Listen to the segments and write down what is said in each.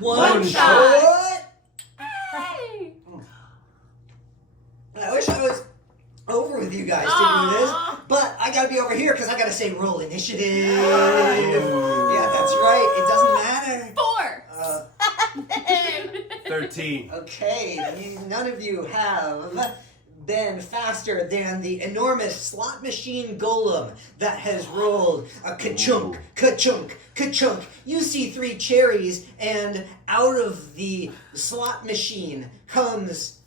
One shot. Hey. I wish I was over with you guys to do this, but I gotta be over here because I gotta say roll initiative. Yeah, that's right. It doesn't matter. 4. 13. Okay, none of you have been faster than the enormous slot machine golem that has rolled a ka-chunk, ka-chunk, ka-chunk. You see 3 cherries, and out of the slot machine comes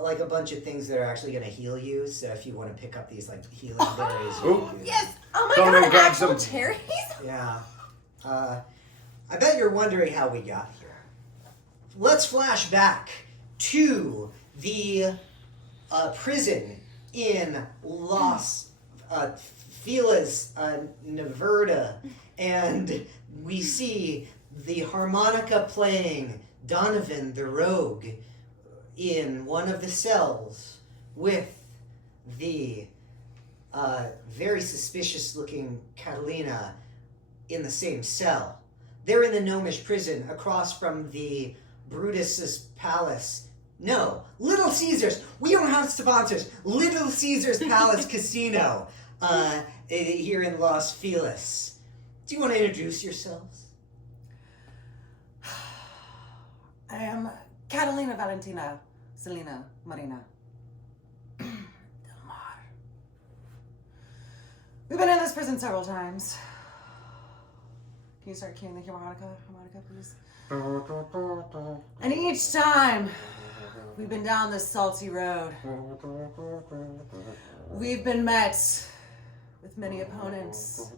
like a bunch of things that are actually going to heal you. So if you want to pick up these like healing berries, you can do that. Yes. Oh my Come god, and grab actual some. cherries? Yeah. I bet you're wondering how we got here. Let's flash back to the prison in Los Feliz, Nevada, and we see the harmonica playing Donovan the Rogue in one of the cells with the very suspicious looking Catalina in the same cell. They're in the gnomish prison across from the Brutus Palace. No, Little Caesars. We don't have sponsors. Little Caesars Palace Casino here in Los Feliz. Do you want to introduce yourselves? I am Catalina Valentina Selena Marina Del Mar. We've been in this prison several times. Can you start cueing the harmonica, please? And each time we've been down this salty road, we've been met with many opponents.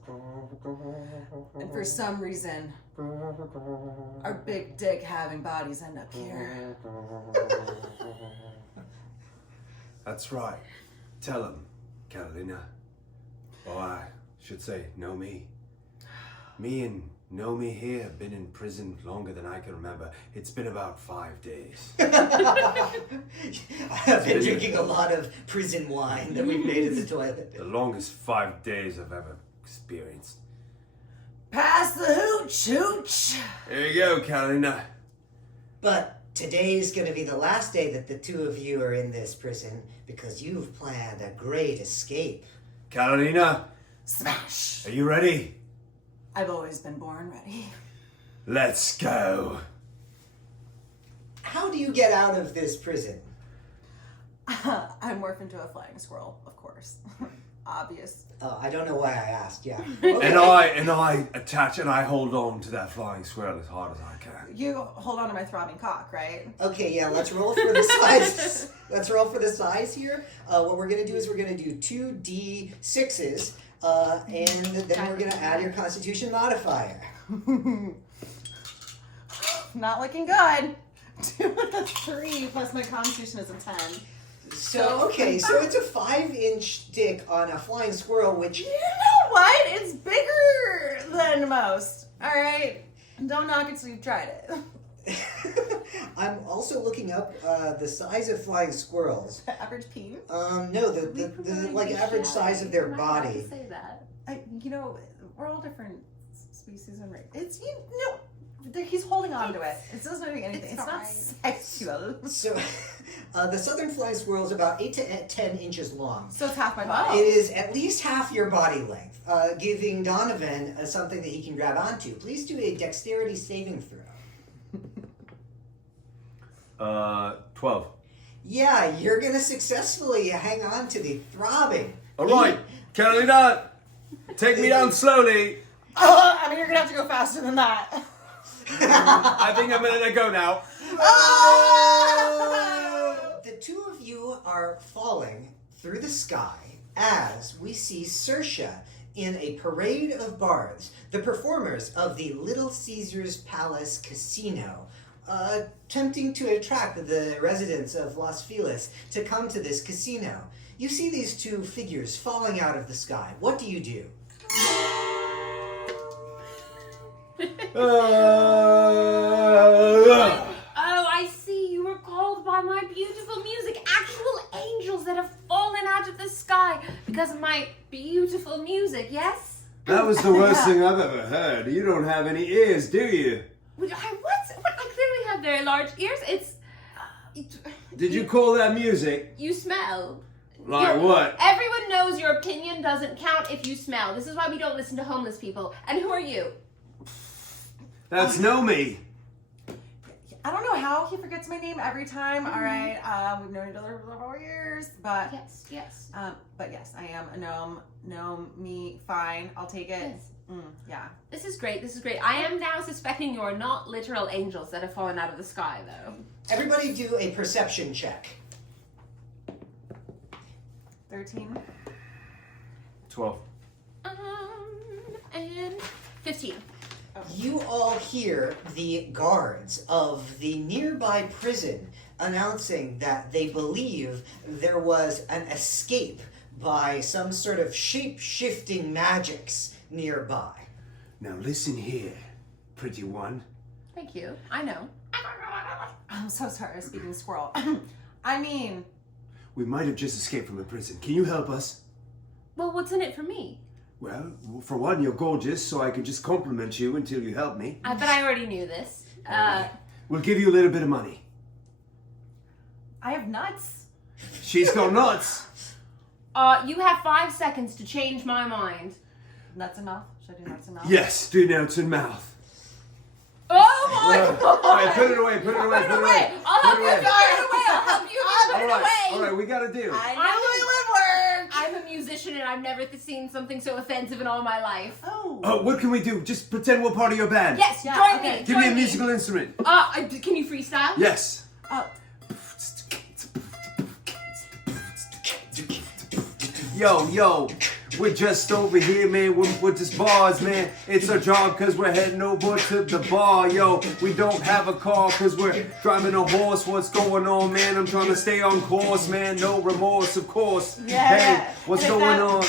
And for some reason, our big dick having bodies end up here. That's right. Tell him, Catalina. Or I should say, know me. Me and Know Me here have been in prison longer than I can remember. It's been about 5 days. I've been drinking a lot of prison wine that we've made in the toilet. The longest 5 days I've ever experienced. Pass the hooch. There you go, Catalina. But today's going to be the last day that the two of you are in this prison because you've planned a great escape. Catalina, Smash. are you ready? I've always been born ready. Let's go. How do you get out of this prison? I morph into a flying squirrel, of course. Obvious. I don't know why I asked, yeah. And I attach and I hold on to that flying squirrel as hard as I can. You hold on to my throbbing cock, right? Okay, yeah, let's roll for the size. Let's roll for the size here. What we're going to do is we're going to do 2d6s. And then we're going to add your Constitution modifier. Not looking good. 2 and a 3 plus my Constitution is a 10. So it's a 5-inch dick on a flying squirrel, which... You know what? It's bigger than most. All right? Don't knock it till you've tried it. I'm also looking up the size of flying squirrels. Average peen? No, the like average size of their body. Say that. We're all different species and race. He's holding on to it. It's not doing anything. It's not sexual. So, the southern flying squirrel is about 8 to 10 inches long. So it's half my body. It is at least half your body length, giving Donovan something that he can grab onto. Please do a dexterity saving throw. 12. Yeah, you're going to successfully hang on to the throbbing. All right, Catalina, take me down slowly. You're going to have to go faster than that. I think I'm going to let go now. The two of you are falling through the sky as we see Saoirse in a parade of bards, the performers of the Little Caesars Palace Casino, attempting to attract the residents of Los Feliz to come to this casino. You see these two figures falling out of the sky. What do you do? Oh, I see. You were called by my beautiful music. Actual angels that have fallen out of the sky because of my beautiful music, yes? That was the worst thing I've ever heard. You don't have any ears, do you? I have very large ears. Did you call that music? You smell. Like what? Everyone knows your opinion doesn't count if you smell. This is why we don't listen to homeless people. And who are you? That's no me. I don't know how he forgets my name every time. All right, we've known each other for 4 years, but Yes. but yes, I am a gnome. Gnome, me, fine. I'll take it. Yes. Yeah. This is great. I am now suspecting you're not literal angels that have fallen out of the sky, though. Everybody do a perception check. 13. 12. And 15. You all hear the guards of the nearby prison announcing that they believe there was an escape by some sort of shape-shifting magics nearby. Now listen here, pretty one. Thank you. I know. I'm so sorry, speaking squirrel. I mean, We might have just escaped from a prison. Can you help us? Well, what's in it for me? Well, for one, you're gorgeous, so I can just compliment you until you help me. But I already knew this. We'll give you a little bit of money. I have nuts. She's got nuts. You have 5 seconds to change my mind. Nuts in mouth? Should I do nuts in mouth? Yes, do nuts in mouth. Oh my god! All right, put it away, put it away, put it away. I'll help Put you it put away. it away. I'll help you put it away. All right, we got a deal. I know it would work. I'm a musician and I've never seen something so offensive in all my life. Oh. What can we do? Just pretend we're part of your band. Yes, Yeah, join okay. me. Give join me a musical instrument. Can you freestyle? Yes. Yo, we're just over here, man, with this bars, man. It's our job cause we're heading over to the bar, yo. We don't have a car cause we're driving a horse. What's going on, man? I'm trying to stay on course, man. No remorse, of course. Hey, what's And if going that- on?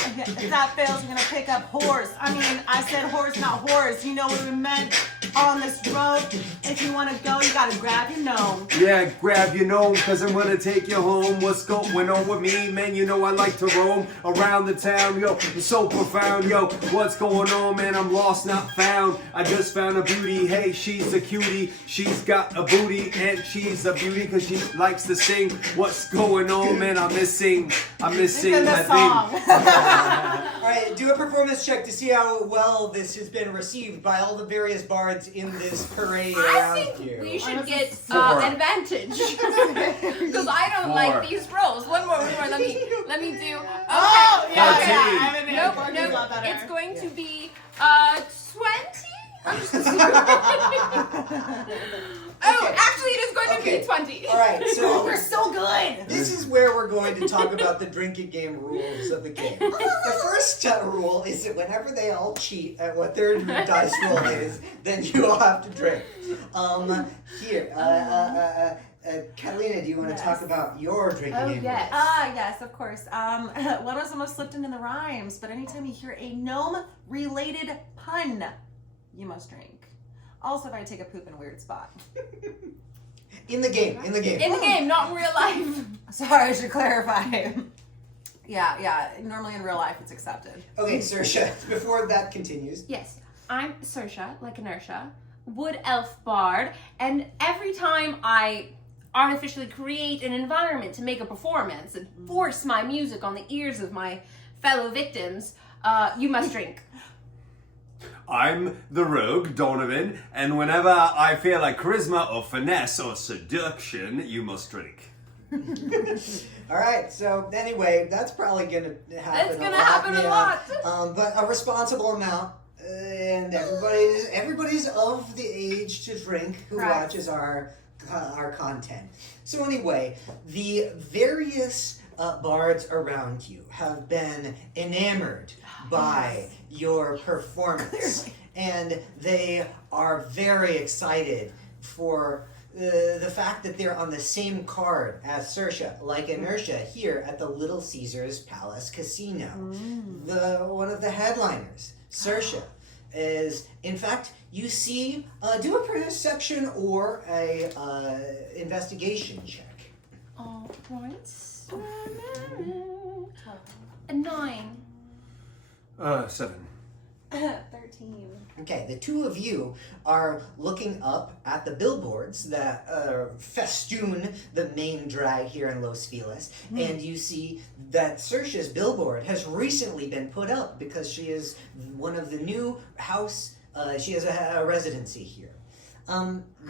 If that fails, we're gonna pick up horse. I mean, I said horse, not horse. You know what we meant on this road. If you wanna go, you gotta grab your gnome. Yeah, grab your gnome, cause I'm gonna take you home. What's going on with me, man? You know I like to roam around the town, yo. I'm so profound, yo. What's going on, man? I'm lost, not found. I just found a beauty. Hey, she's a cutie. She's got a booty, and she's a beauty cause she likes to sing. What's going on, man? I'm missing It's in my the thing. song. All right, do a performance check to see how well this has been received by all the various bards in this parade I around think you. we should get Four. advantage because I don't like these rolls. One more. Let me do. Okay. Oh, yeah, Okay. yeah. I haven't Nope, been nope. a lot better. It's going to be 20. I'm just assuming. Oh, actually, it is going to be 20. All right, so We're so good. this is where we're going to talk about the drinking game rules of the game. The first rule is that whenever they all cheat at what their dice roll is, then you all have to drink. Here, Catalina, do you want to Yes. talk about your drinking Oh, game yes. Yes, of course. One was almost slipped into the rhymes, but anytime you hear a gnome-related pun, you must drink. Also, if I take a poop in a weird spot. rules? In the game. In the game, not in real life. Sorry, I should clarify. Yeah. Normally in real life, it's accepted. Okay, Saoirse, before that continues. Yes, I'm Saoirse, like inertia, wood elf bard, and every time I artificially create an environment to make a performance and force my music on the ears of my fellow victims, you must drink. I'm the rogue, Donovan, and whenever I feel like charisma or finesse or seduction, you must drink. All right, so anyway, that's probably going to happen It's gonna happen a lot. But a responsible amount, and everybody's of the age to drink who Correct. watches our content. So anyway, the various bards around you have been enamored by your performance, and they are very excited for the fact that they're on the same card as Saoirse, like inertia, here at the Little Caesars Palace Casino. One of the headliners, Saoirse, is, in fact, you see, do a perception or a investigation check. All right. A 9. 7. 13. Okay, the two of you are looking up at the billboards that festoon the main drag here in Los Feliz, and you see that Saoirse's billboard has recently been put up because she is one of the new house, she has a residency here.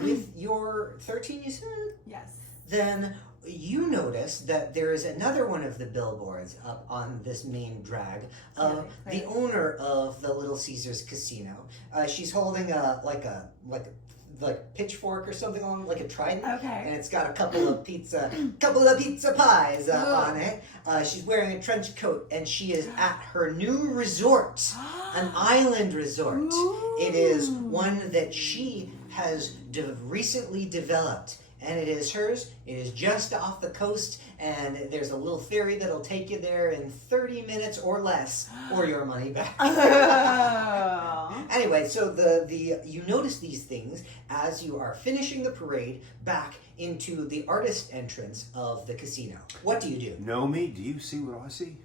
With your 13, you said? Yes. Then you notice that there is another one of the billboards up on this main drag of the owner of the Little Caesars Casino. She's holding a pitchfork or something along, like a trident. Okay. And it's got a couple of pizza pies on it. She's wearing a trench coat, and she is at her new resort, an island resort. Ooh. It is one that she has recently developed. And it is hers. It is just off the coast, and there's a little ferry that'll take you there in 30 minutes or less, or your money back. Anyway, so you notice these things as you are finishing the parade back into the artist entrance of the casino. What do you do? Nomi, do you see what I see?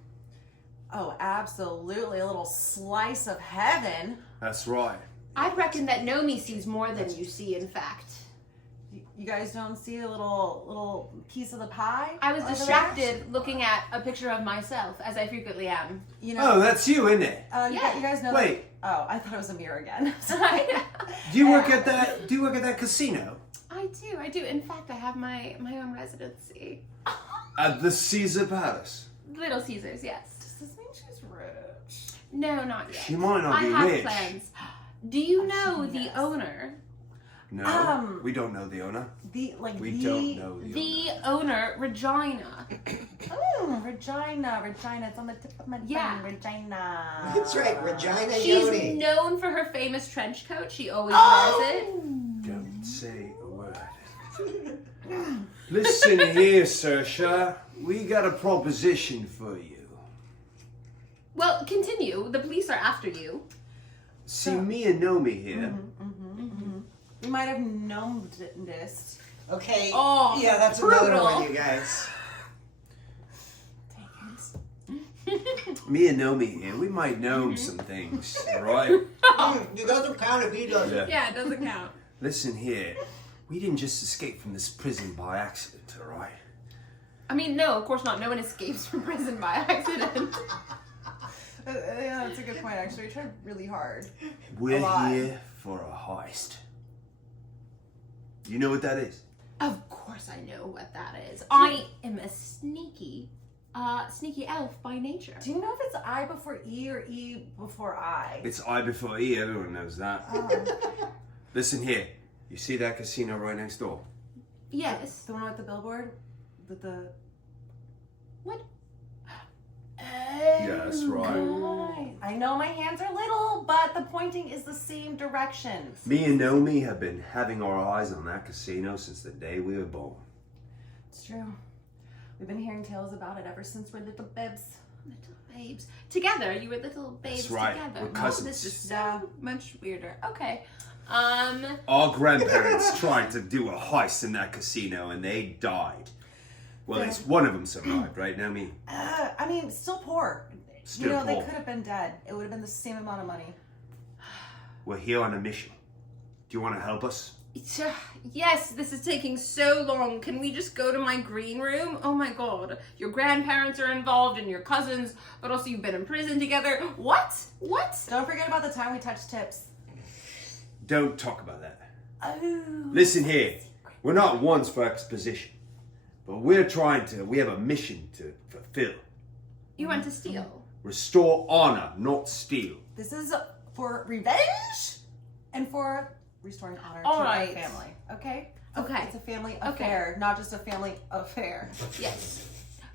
Oh, absolutely. A little slice of heaven. That's right. I reckon that Nomi sees more than you see, in fact. You guys don't see a little piece of the pie? I was over distracted looking at a picture of myself, as I frequently am. there? You know, Oh, that's you, isn't it? you guys know. Wait. Oh, I thought it was a mirror again. Do you work at that? Do you work at that casino? I do. In fact, I have my own residency. At the Caesar Palace. Little Caesars, yes. Does this mean she's rich? No, not yet. She might not I be have rich. plans. Do you know the Yes. owner? No, we don't know the owner. We don't know The owner, Regina. Regina. It's on the tip of my tongue. Regina. That's right, Regina She's Yoni. known for her famous trench coat. She always wears it. Don't say a word. Listen here, Saoirse. We got a proposition for you. Well, continue. The police are after you. See, me and Nomi here. We might have known this. Okay. Oh, yeah, that's another brutal. one, you guys. Me and Nomi here. We might know some things, alright? It doesn't count if he doesn't. Yeah, it doesn't count. Listen here. We didn't just escape from this prison by accident, alright? I mean, no, of course not. No one escapes from prison by accident. Yeah, that's a good point, actually. We tried really hard. We're A lot. here for a heist. You know what that is? Of course I know what that is. I am a sneaky elf by nature. Do you know if it's I before E or E before I? It's I before E, everyone knows that. Listen here. You see that casino right next door? Yes. The one with the billboard? The... What? Yeah, that's right. Right. I know my hands are little, but the pointing is the same direction. Me and Nomi have been having our eyes on that casino since the day we were born. It's true. We've been hearing tales about it ever since we're little bibs. Little babes. Together, you were little babes That's right. together. We're cousins. This is so much weirder. Okay. Our grandparents tried to do a heist in that casino and they died. Well, at least one of them survived, right, Nomi? I mean, still poor. Still they poor. could have been dead. It would have been the same amount of money. We're here on a mission. Do you want to help us? Yes, this is taking so long. Can we just go to my green room? Oh my god. Your grandparents are involved and your cousins, but also you've been in prison together. What? Don't forget about the time we touched tips. Don't talk about that. Oh. Listen here. We're not ones for exposition. But we have a mission to fulfill. You want to steal? Restore honor, not steal. This is for revenge and for restoring honor All to right. our family. Okay? Okay. It's a family affair, not just a family affair. Yes.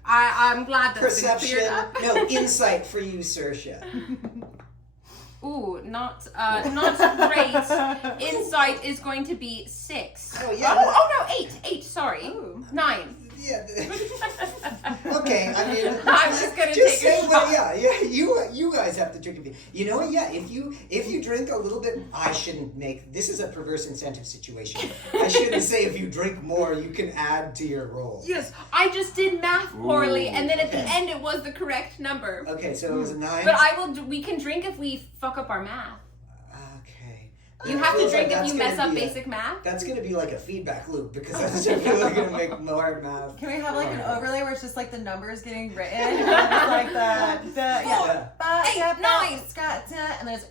I'm glad that's been Perception. cleared up. No, insight for you, Saoirse. Ooh, not great. Insight is going to be 6. Oh, yeah. Oh no, 8. Sorry. Ooh. 9. Yeah. Okay, I mean, I'm just gonna just take a say, shot. yeah. You guys have to drink a bit. You know what? Yeah, if you drink a little bit, I shouldn't make. This is a perverse incentive situation. I shouldn't say if you drink more, you can add to your roll. Yes, I just did math poorly, and then at the okay. end it was the correct number. Okay, so it was a 9. But we can drink if we fuck up our math. Okay. You It have to feels drink like if that's you mess gonna up be basic math. That's gonna be like a feedback loop because that's really gonna make more math. Can we have like an overlay where it's just like the numbers getting written? And it's like Yeah. 8, 9. Scott, 10, and there's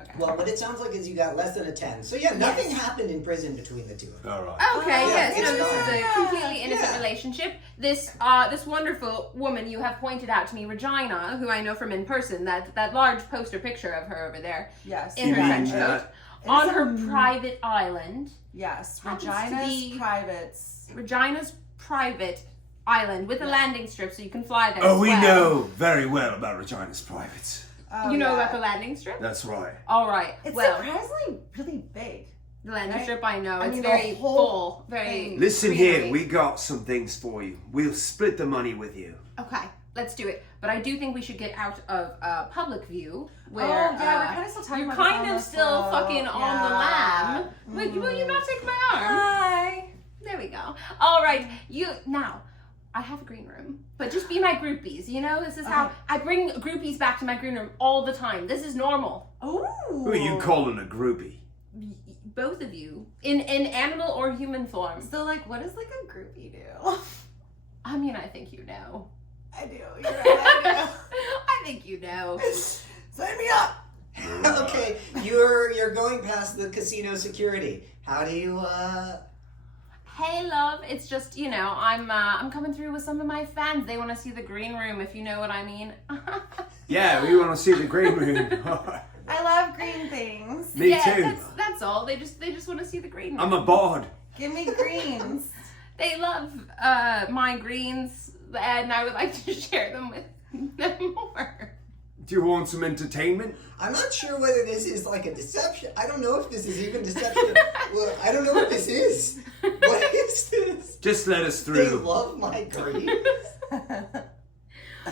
okay. Well, what it sounds like is you got less than a 10. So yeah, nothing happened in prison between the two of you. All right. Okay, Yeah, yes, it's no, this is a fine. completely innocent Yeah. relationship. This wonderful woman you have pointed out to me, Regina, who I know from in person, that large poster picture of her over there Yes. in her You trench mean coat, that? on It's her a- private island. Yes. Happens to Regina's be- privates. Regina's private island with a landing strip so you can fly there. Oh, as we well. know very well about Regina's privates. Oh, You know yeah. about the landing strip? That's right. All right. It's well, surprisingly really big. the landing right? strip, I know. I It's mean, the very whole full. Very. thing. Listen greenery. here, we got some things for you. We'll split the money with you. Okay, let's do it. But I do think we should get out of public view where yeah, we're kinda still talking you're about this kind on of the still floor. fucking on the Yeah. lam. Will you not take my arm? Hi. There we go. All right, now. I have a green room, but just be my groupies. You know, this is how Okay. I bring groupies back to my green room all the time. This is normal. Ooh. Who are you calling a groupie? Both of you, in animal or human form. So like, what does like a groupie do? I mean, I think you know. I do. You're right. I I think you know. do. Sign me up. Okay, you're going past the casino security. How do you Hey, love. It's just I'm coming through with some of my fans. They want to see the green room, if you know what I mean. Yeah, we want to see the green room. I love green things. Me yeah, too. That's all. They just want to see the green room. I'm a bard. Give me greens. They love my greens, and I would like to share them with them more. Do you want some entertainment? I'm not sure whether this is like a deception. I don't know if this is even deception. Well, I don't know what this is. What is this? Just let us They through. love my greens.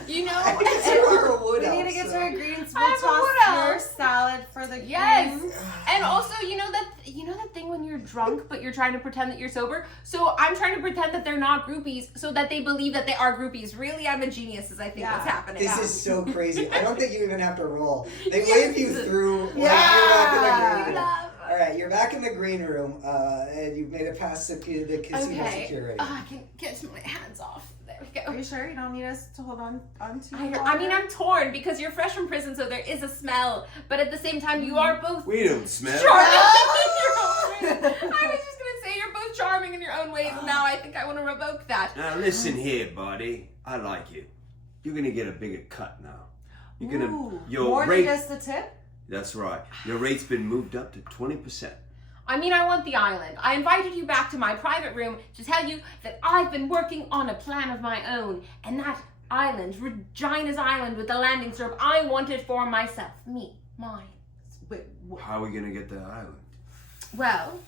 You know, I guess you are a wood We elf. need to get to so- our greens. I We'll have a wood toss your elf. salad for the yes. greens. And also, you know that thing when you're drunk, but you're trying to pretend that you're sober. So I'm trying to pretend that they're not groupies, so that they believe that they are groupies. Really, I'm a genius, is I think what's happening. This is so crazy. I don't think you even have to roll. They Yes. wave you through. Like, Yeah. you're back in the You green room. love. All right, you're back in the green room, and you've made it past the casino Okay. security. I can get my hands off. There we Are go. you sure you don't need us to hold on to I mean, I'm torn because you're fresh from prison, so there is a smell. But at the same time, you are both We don't smell. charming in your own ways. I was just gonna say you're both charming in your own ways, and now I think I want to revoke that. Now listen here, buddy. I like you. You're gonna get a bigger cut now. You're gonna Ooh, your more rate. than just the tip? That's right. Your rate's been moved up to 20%. I mean, I want the island. I invited you back to my private room to tell you that I've been working on a plan of my own, and that island, Regina's Island with the landing strip, I want it for myself. Me. Mine. Wait, what? How are we gonna get the island? Well,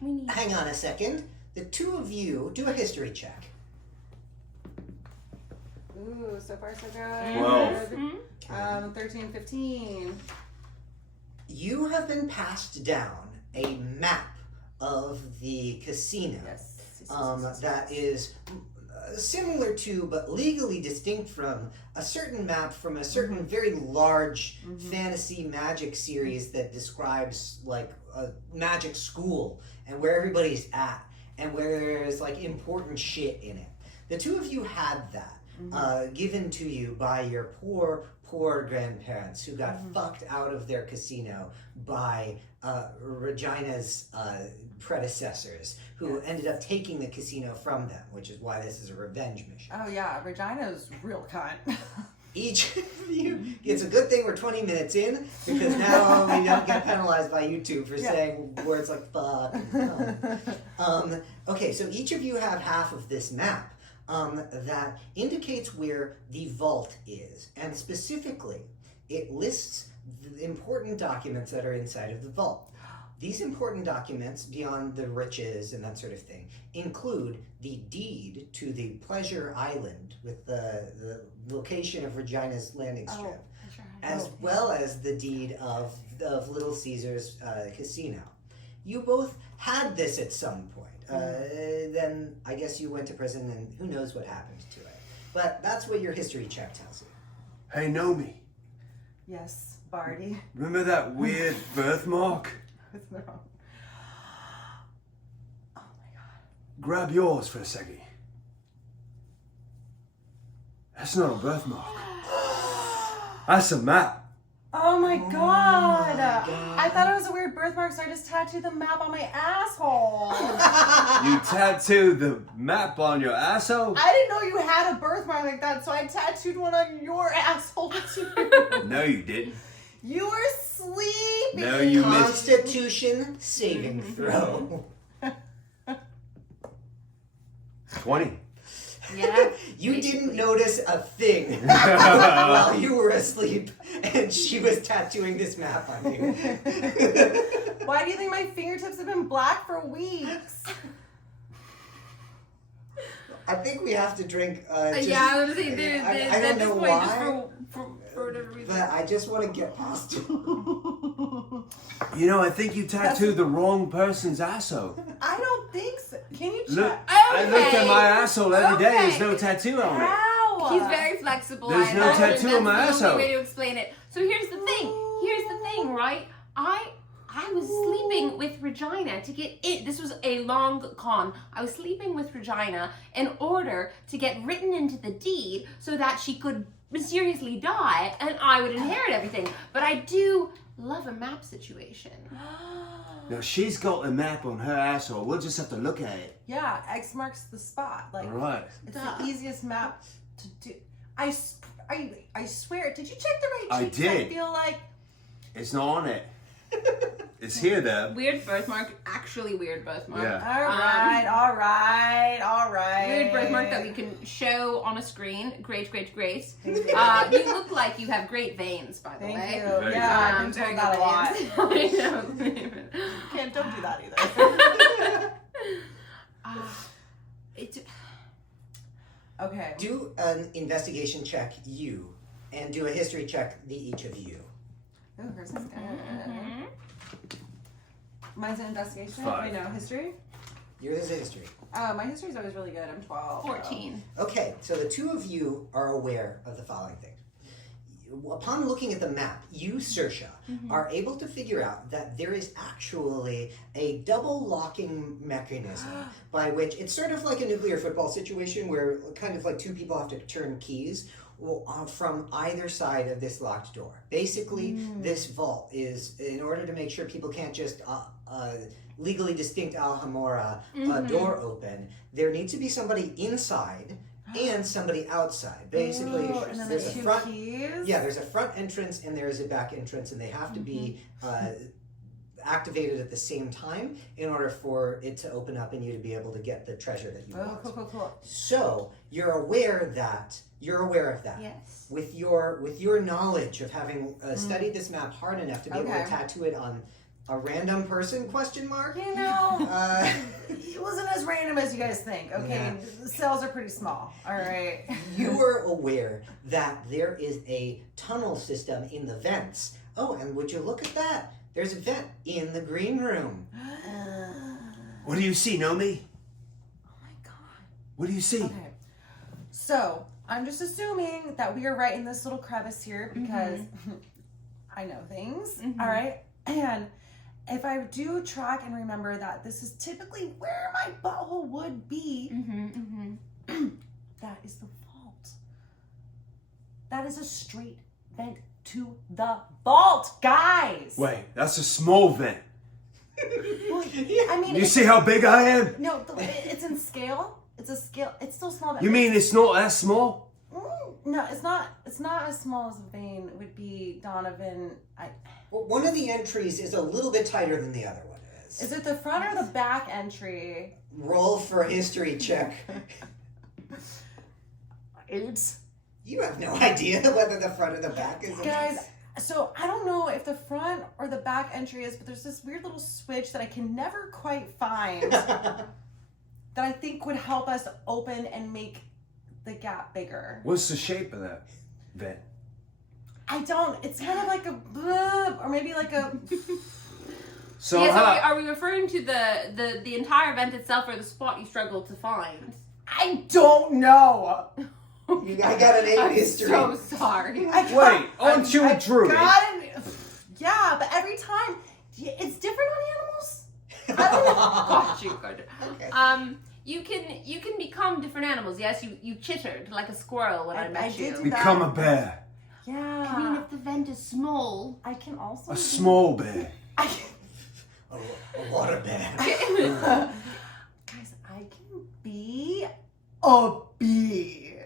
we need... Hang on a second. The two of you do a history check. Ooh, so far so good. 12. 13, 15. You have been passed down a map of the casino. Yes. That is similar to, but legally distinct from, a certain map from a certain very large fantasy magic series that describes like a magic school and where everybody's at and where there's like important shit in it. The two of you had that given to you by your poor grandparents who got fucked out of their casino by Regina's predecessors, who ended up taking the casino from them, which is why this is a revenge mission. Oh yeah, Regina's real cunt. Each of you gets a good thing we're 20 minutes in, because now we don't get penalized by YouTube for saying words like fuck and okay, so each of you have half of this map that indicates where the vault is, and specifically it lists the important documents that are inside of the vault. These important documents, beyond the riches and that sort of thing, include the deed to the Pleasure Island with the location of Regina's landing strip, as well as the deed of Little Caesar's casino. You both had this at some point. Then I guess you went to prison, and who knows what happened to it. But that's what your history check tells you. Hey, Nomi. Yes, Barty. Remember that weird birthmark? No. Oh my god. Grab yours for a second. That's not a birthmark. That's a map. Oh my god. I thought it was a weird birthmark, so I just tattooed the map on my asshole. You tattooed the map on your asshole? I didn't know you had a birthmark like that, so I tattooed one on your asshole too. No, you didn't. You were sleeping. No, you missed. Constitution saving throw. 20. Yeah. You didn't notice a thing while you were asleep, and she was tattooing this map on you. Why do you think my fingertips have been black for weeks? I think we have to drink. Yeah, I was gonna say, I don't know why, just for whatever reason. but I just want to get past it. You know, I think you tattooed the wrong person's asshole. I don't think so. Can you Look, check? I looked at my asshole every day. There's no Okay. tattoo on it. How? He's very flexible. There's I no imagine tattoo on my that's the asshole. only way to explain it. So here's the thing. Right? I was sleeping with Regina to get it. This was a long con. I was sleeping with Regina in order to get written into the deed so that she could mysteriously die and I would inherit everything. But I do love a map situation. Now, she's got a map on her asshole. We'll just have to look at it. Yeah, X marks the spot. Like, All right. it's Duh. the easiest map to do. I swear. Did you check the right I sheets? did. I feel like. It's not on it. It's here, though. Weird birthmark. Actually weird birthmark. Yeah. All right. Weird birthmark that we can show on a screen. Great. You look like you have great veins, by the Thank way. you. Very Yeah, I've been Very told that a lot. good veins. Can't, don't do that either. Okay. Do an investigation check, you, and do a history check, each of you. Ooh, hers is good. Mine's an investigation. 5. Wait, no, history? Yours is a history. My history's always really good. I'm 12. 14. Okay, so the two of you are aware of the following things. Upon looking at the map, you, Saoirse, are able to figure out that there is actually a double locking mechanism by which it's sort of like a nuclear football situation where kind of like two people have to turn keys from either side of this locked door. Basically, this vault is, in order to make sure people can't just legally distinct Alhambra door open, there needs to be somebody inside and somebody outside. Basically, Ooh, and then there's a two front. keys? Yeah, there's a front entrance and there's a back entrance, and they have to be activated at the same time in order for it to open up and you to be able to get the treasure that you want. Cool. So you're aware of that. Yes. With your knowledge of having studied this map hard enough to be able to tattoo it on a random person? Question mark. You know, it wasn't as random as you guys think. Okay, Yeah. the cells are pretty small. All right. You were aware that there is a tunnel system in the vents. Oh, and would you look at that? There's a vent in the green room. What do you see, Nomi? Oh my god. What do you see? Okay. So I'm just assuming that we are right in this little crevice here because I know things. All right, and if I do track and remember that this is typically where my butthole would be, that is the vault. That is a straight vent to the vault, guys. Wait, that's a small vent. Well, I mean, You see how big I am? No, it's in scale. It's a scale. It's still small. You mean it's not that small? No, it's not. It's not as small as a vein would be, Donovan. Well, one of the entries is a little bit tighter than the other one is. Is it the front or the back entry? Roll for history check. 8. You have no idea whether the front or the back is. Guys, So I don't know if the front or the back entry is, but there's this weird little switch that I can never quite find that I think would help us open and make the gap bigger. What's the shape of that vent? I don't. It's kind of like a blub, or maybe like a. So Yeah, so how- are we referring to the entire event itself or the spot you struggled to find? I don't know. I got an 8 I'm history. so sorry. Wait, aren't you a druid? Yeah, but every time it's different on animals. I don't know. Got you, got you. Okay. You can become different animals. Yes, you chittered like a squirrel when I met I you. did do Become a bear. Yeah. I mean, if the vent is small. I can also. A small bear. I A water bear. Guys, I can be a bee.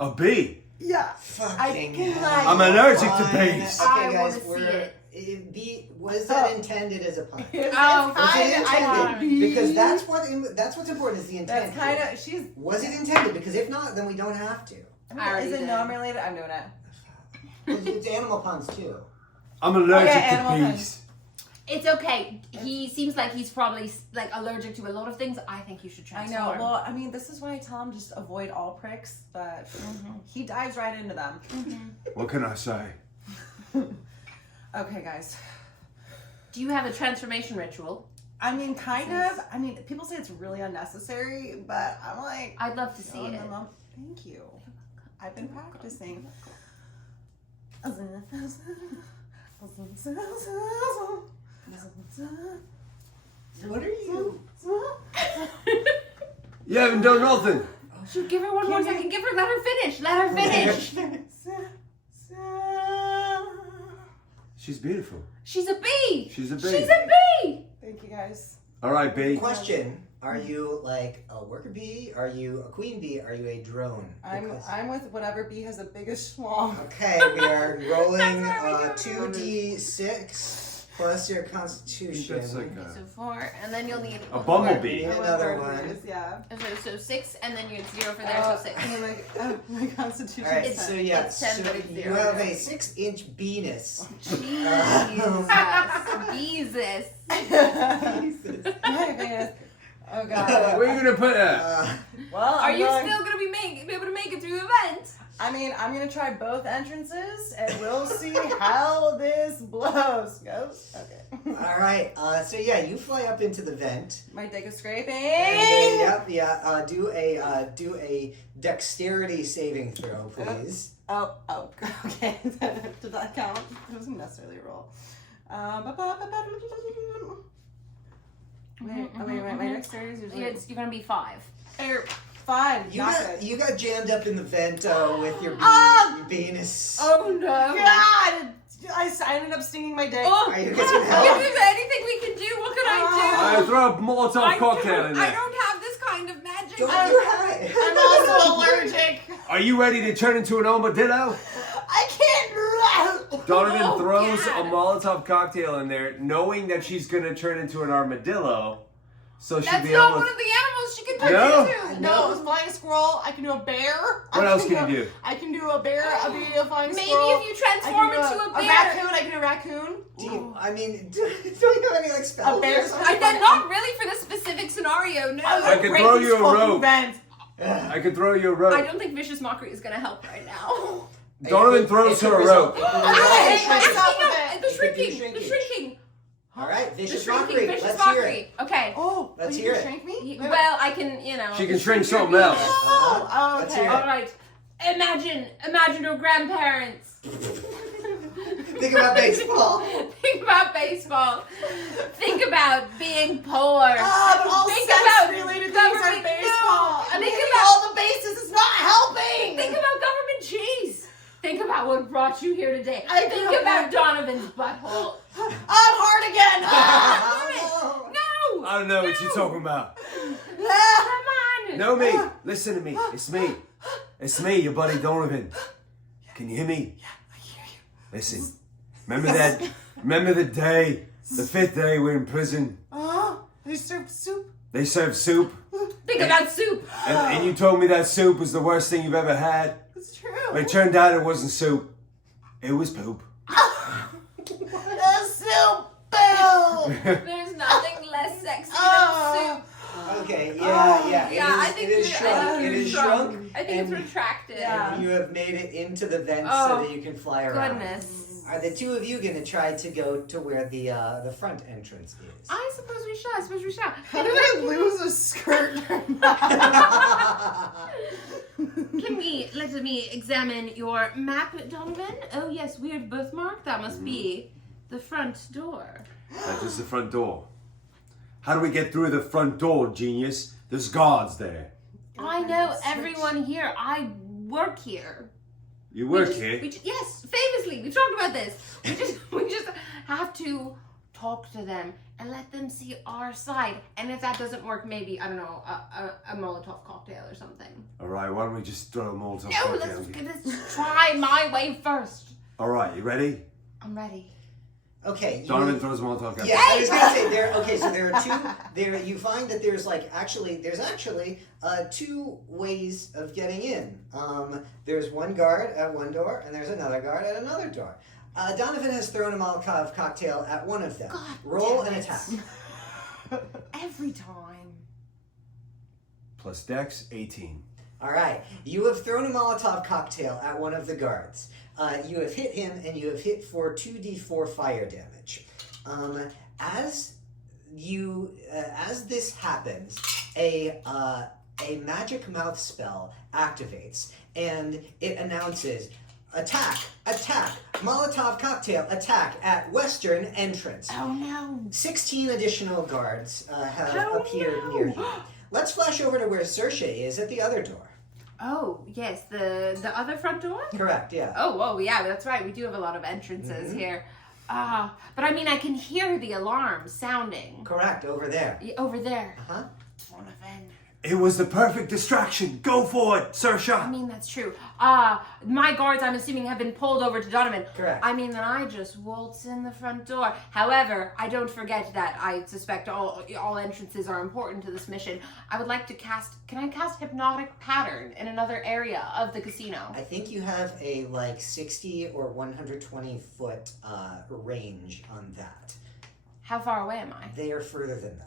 A bee. Yeah. Fucking can, hell. like- I'm allergic to Fine. bees. I Okay, guys, wanna see it. Was that intended as a pun? Oh, Was it I intended? Because that's what's important is the intent. That's kind of. She's. Was it intended? Because if not, then we don't have to. I already Is it did. non-related? I'm doing it. It's animal puns too. I'm allergic animal to puns. bees. It's okay. He seems like he's probably like allergic to a lot of things. I think you should I transform. know. Well, I mean, this is why I tell him just avoid all pricks, but he dives right into them. What can I say? Okay, guys. Do you have a transformation ritual? I mean, kind of. I mean, people say it's really unnecessary, but I'm like, I'd love to see no, it. no, no. Thank you. I've been practicing. What are you? You haven't done nothing. Should give her one more second. Give her. Let her finish. Let her finish. She's beautiful. She's a bee. She's a bee. She's a bee. Thank you, guys. All right, bee. Question: Are you like a worker bee? Are you a queen bee? Are you a drone? Because- I'm with whatever bee has the biggest swamp. Okay, we are rolling That's what we do. 2d6 plus your constitution. That's like So 4, and then you'll need a bumblebee. Another Whoever it one. is, yeah. So 6, and then you get 0 for there. So 6. And my constitution. All right, is so 10. yeah, It's 10, so but it's you 0. have a 6-inch penis. Jesus. Jesus. My goodness. Oh god. Where are you gonna put that? Well, Are I'm you going- still gonna be able to make it through the event? I mean, I'm gonna try both entrances, and we'll see how this blows. Goes. Okay. All right, so yeah, you fly up into the vent. My dick is scraping. And then, do a dexterity saving throw, please. Oh, okay. Did that count? It wasn't necessarily a roll. Wait, my dexterity is usually You're gonna be 5. 5. You Not got good. you got jammed up in the vent with your penis. Oh no. God! I ended up stinging my dick. Oh, Are you if getting help? there's anything we can do, what can I throw a Molotov cocktail in I there. don't have this kind of magic. Don't you hide. I'm also allergic. Are you ready to turn into an armadillo? I can't. Donovan Oh, throws God. a Molotov cocktail in there, knowing that she's gonna turn into an armadillo, so she'll That's be not able one to. of the animals she can turn No? into. No, it was flying squirrel. I can do a bear. What else can you do? I can do a bear. I can do a flying Maybe squirrel. if you transform I can into do a bear. raccoon. I can do a raccoon. Do you, I mean, do you have any like spells? A bear or something? I did not really for this specific scenario. No. I can throw you a rope. Vent. I can throw you a I rope. don't think vicious mockery is gonna help right now. Donovan throws her a rope. I hate Alright, myself with it. The You could do shrinking. The shrinkage. shrinking. Alright, The vicious shrinking. mockery. Vicious Let's hear mockery. it. Okay. Oh, Let's you hear can it. shrink me? Well, I can, you know. She can shrink your something else. penis. Oh, Let's okay. hear it. All right. Imagine your grandparents. Think about baseball. Think about baseball. Think about being poor. Ah, but all Think sex about related things are government- baseball. No. And Think hitting about- all the bases is not helping. Think about government cheese. Think about what brought you here today. I Think know. about Donovan's butthole. I'm hard again. Oh, No. I don't know what you're talking about. Come on. No, me. Listen to me. It's me. It's me, your buddy Donovan. Can you hear me? Yeah, I hear you. Listen. Remember that? Remember the day, the 5th day we're in prison? They serve soup. They served soup, Think about soup. and you told me that soup was the worst thing you've ever had. It's true. But it turned out it wasn't soup. It was poop. Oh There's nothing less sexy Oh. than soup. Okay, yeah. Yeah, I think it is you're- shrunk. I think It you're is shrunk. shrunk. I think and, it's retracted. Yeah. and you have made it into the vents Oh, so that you can fly around. Goodness. Are the two of you going to try to go to where the front entrance is? I suppose we shall. How did I lose a skirt? Let me examine your map, Donovan? Oh yes, weird birthmark. That must be the front door. That is the front door. How do we get through the front door, genius? There's guards there. I know everyone here. I work here. You work here? Yes, famously. We've talked about this. We just have to talk to them and let them see our side. And if that doesn't work, maybe, I don't know, a Molotov cocktail or something. All right, why don't we just throw a Molotov No, cocktail? let's try my way first. All right, you ready? I'm ready. Okay. Donovan throws a Molotov cocktail. Yeah, I was gonna say there. Okay, so there are two. There you find that there's actually two ways of getting in. There's one guard at one door, and there's another guard at another door. Donovan has thrown a Molotov cocktail at one of them. God Roll damn an it. attack. Every time. Plus Dex, 18. All right, you have thrown a Molotov cocktail at one of the guards. You have hit him, and you have hit for 2d4 fire damage. As this happens, a magic mouth spell activates, and it announces, "Attack! Attack! Molotov cocktail attack at western entrance." Oh no. 16 additional guards have Oh, appeared no. near you. Let's flash over to where Saoirse is at the other door. Oh, yes, the other front door? Correct, yeah. Oh, yeah, that's right. We do have a lot of entrances here. But I mean, I can hear the alarm sounding. Correct, over there. Over there. Uh-huh. Donovan. It was the perfect distraction. Go for it, I Saoirse. mean, that's true. My guards, I'm assuming, have been pulled over to Donovan. Correct. I mean, then I just waltz in the front door. However, I don't forget that I suspect all entrances are important to this mission. I would like to can I cast Hypnotic Pattern in another area of the casino? I think you have a 60 or 120 foot range on that. How far away am I? They are further than that.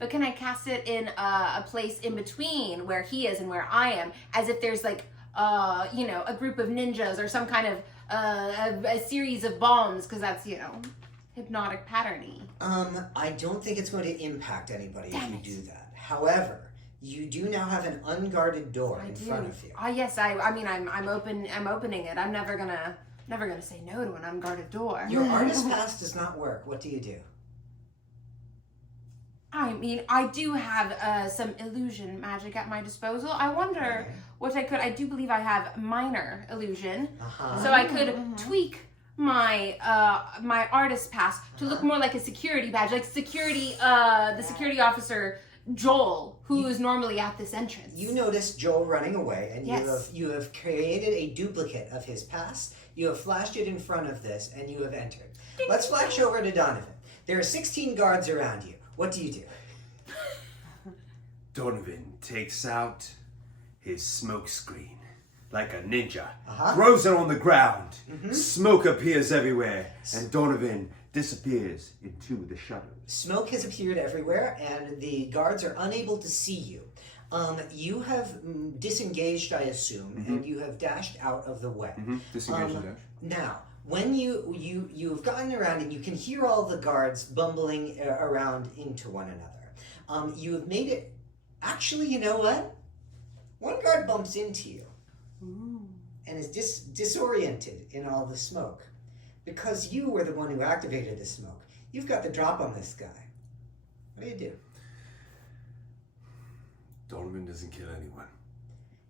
But can I cast it in a place in between where he is and where I am, as if there's a group of ninjas or some kind of a series of bombs, because that's hypnotic pattern-y. I don't think it's going to impact anybody if Damn you it. do that. However, you do now have an unguarded door in front of you. Yes, I'm opening it. I'm never gonna say no to an unguarded door. Your artist pass does not work. What do you do? I mean, I do have some illusion magic at my disposal. I wonder Okay. what I could. I do believe I have minor illusion, Uh-huh. so I could tweak my my artist pass to look more like a security badge, like the security officer Joel, who is normally at this entrance. You notice Joel running away, and Yes. you have created a duplicate of his pass. You have flashed it in front of this, and you have entered. Let's flash over to Donovan. There are 16 guards around you. What do you do? Donovan takes out his smoke screen like a ninja, Uh-huh. throws it on the ground. Smoke appears everywhere, and Donovan disappears into the shadows. Smoke has appeared everywhere, and the guards are unable to see you. You have disengaged, I assume, and you have dashed out of the way. Disengage the dash. Now, when you've gotten around and you can hear all the guards bumbling around into one another, you have made it. Actually, you know what? One guard bumps into you and is disoriented in all the smoke. Because you were the one who activated the smoke. You've got the drop on this guy. What do you do? Donovan doesn't kill anyone.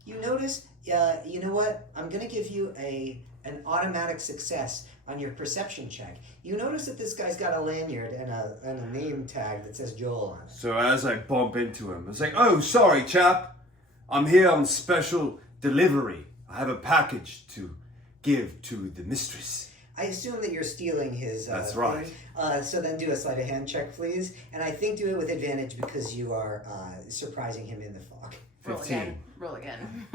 You notice, you know what? I'm going to give you an automatic success on your perception check. You notice that this guy's got a lanyard and a name tag that says Joel on it. So as I bump into him, I say, "Oh, sorry, chap. I'm here on special delivery. I have a package to give to the mistress." I assume that you're stealing his That's thing. right. So then do a sleight of hand check, please. And I think do it with advantage because you are surprising him in the fog. 15. Roll again.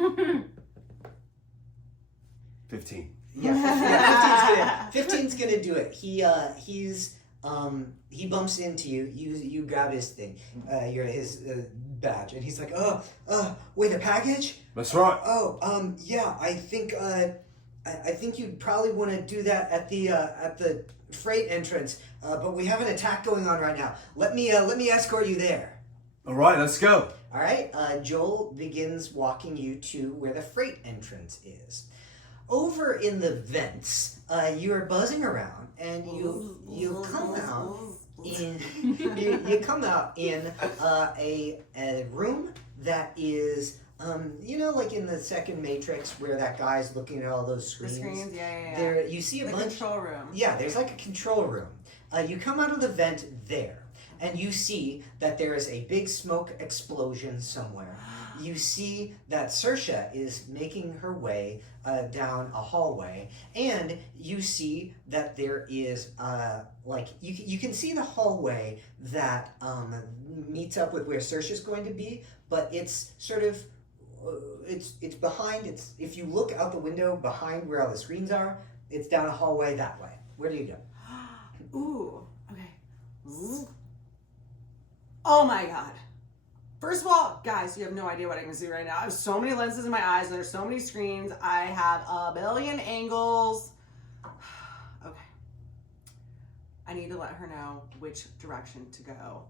15. Yeah, 15's gonna do it. He's he bumps into you. You grab his thing, his badge, and he's like, wait, a package? That's right. Oh, yeah. I think you'd probably want to do that at the freight entrance. But we have an attack going on right now. Let me escort you there. All right, let's go. All right. Joel begins walking you to where the freight entrance is. Over in the vents, you are buzzing around, and you come out in you come out in a room that is like in the second Matrix where that guy's looking at all those screens. The screens, yeah. There, you see the bunch. Control room. Yeah, there's like a control room. You come out of the vent there, and you see that there is a big smoke explosion somewhere. You see that Saoirse is making her way down a hallway, and you see that there is you can see the hallway that meets up with where Saoirse's going to be, but it's sort of it's behind. It's if you look out the window behind where all the screens are, it's down a hallway that way. Where do you go? Ooh, okay. Oh my god. First of all, guys, you have no idea what I can see right now. I have so many lenses in my eyes, and there's so many screens. I have a billion angles. Okay. I need to let her know which direction to go.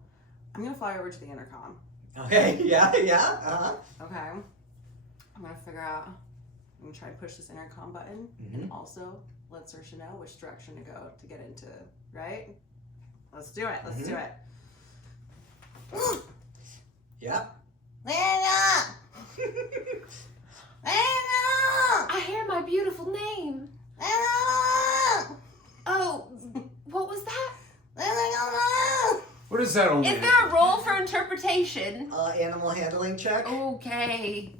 I'm gonna fly over to the intercom. Okay, yeah, Okay. I'm gonna figure out, I'm gonna try to push this intercom button and also let Saoirse know which direction to go to get into, right? Let's do it, let's do it. Yeah. Lena! Lena! I hear my beautiful name. Lena! Oh, what was that? Lena! What is that on Is there a role for interpretation? Animal handling check. Okay.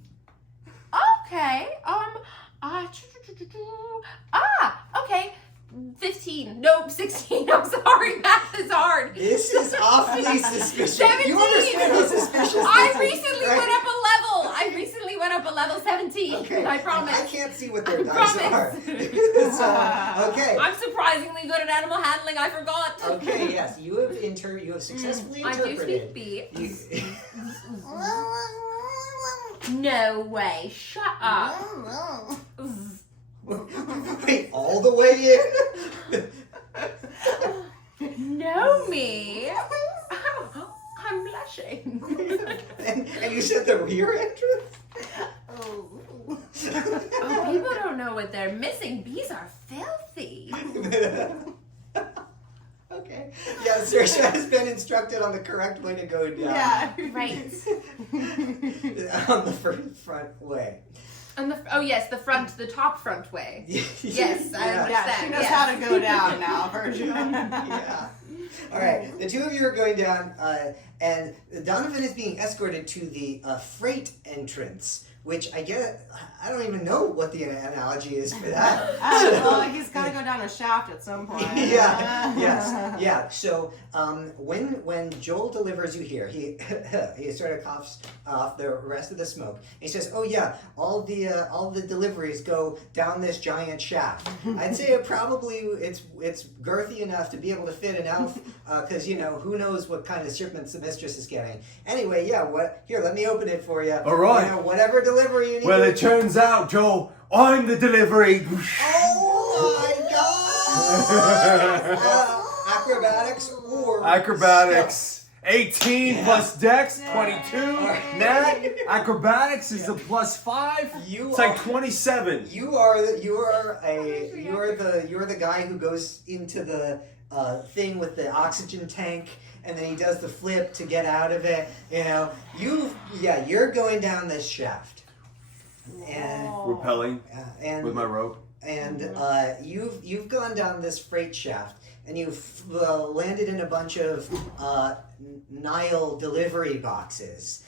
Okay. 15. Nope, 16. I'm sorry, math is hard. This is awfully suspicious. 17. You understand how suspicious I this is, recently right? went up a level. I recently went up a level 17. Okay. I promise. I can't see what their I dice are. promise. So, okay. I'm surprisingly good at animal handling. I forgot. Okay, yes. You have successfully I do interpreted. speak beat. You- No way. Shut up. Wait, all the way in? Know me? Oh, I'm blushing. and you said the rear entrance? Oh, people don't know what they're missing. Bees are filthy. Okay. Yeah, Saoirse has been instructed on the correct way to go down. Yeah. Right. On the front way. And the top front way. Yes, I understand. Yeah, she knows yes. how to go down now, for sure. Yeah. All right. The two of you are going down, and Donovan is being escorted to the freight entrance, which I don't even know what the analogy is for that. Well, he's got to go down a shaft at some point. Yeah. So when Joel delivers you here, he sort of coughs off the rest of the smoke. He says, "Oh yeah, all the deliveries go down this giant shaft. I'd say it's girthy enough to be able to fit an elf, because who knows what kind of shipments the mistress is getting. Anyway, here, let me open it for you. All right. Whatever delivery you need." Well, it turns out, Joel, I'm the delivery. Oh my god! Acrobatics or Acrobatics. 18 plus Dex, 22. Nat, acrobatics is a plus 5. It's like 27. You're the guy who goes into the thing with the oxygen tank, and then he does the flip to get out of it. You're going down this shaft, and Rappelling and with my rope. and you've gone down this freight shaft, and you've landed in a bunch of Nile delivery boxes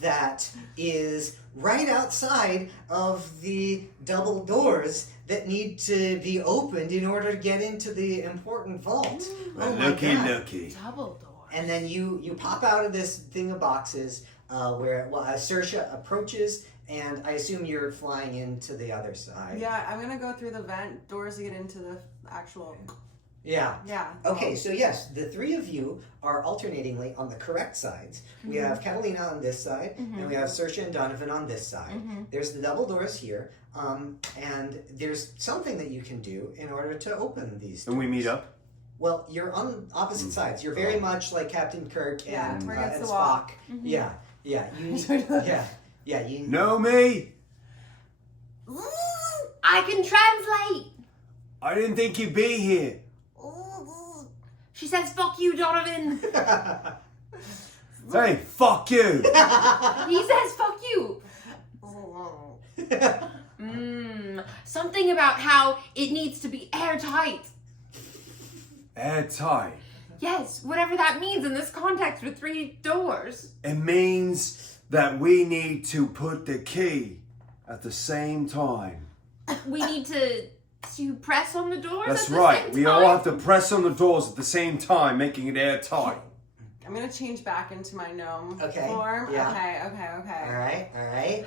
that is right outside of the double doors that need to be opened in order to get into the important vault. Looky. Double door. And then you pop out of this thing of boxes where Saoirse approaches, and I assume you're flying into the other side. Yeah, I'm gonna go through the vent doors to get into the actual Yeah. Yeah. Okay, so yes, the three of you are alternatingly on the correct sides. We have Catalina on this side, and we have Saoirse and Donovan on this side. There's the double doors here, and there's something that you can do in order to open these doors. And we meet up? Well, you're on opposite sides. You're very much like Captain Kirk and, we're against and the wall. Spock. Yeah, yeah, you Know me? I can translate. I didn't think you'd be here. She says, "Fuck you, Donovan." Hey, fuck you. He says, "Fuck you." Something about how it needs to be airtight. Airtight. Yes, whatever that means in this context with 3 doors. It means that we need to put the key at the same time. We need to press on the doors. That's at the right. same We time? all have to press on the doors at the same time, making it airtight. I'm gonna change back into my gnome Okay, form. yeah. Okay. All right.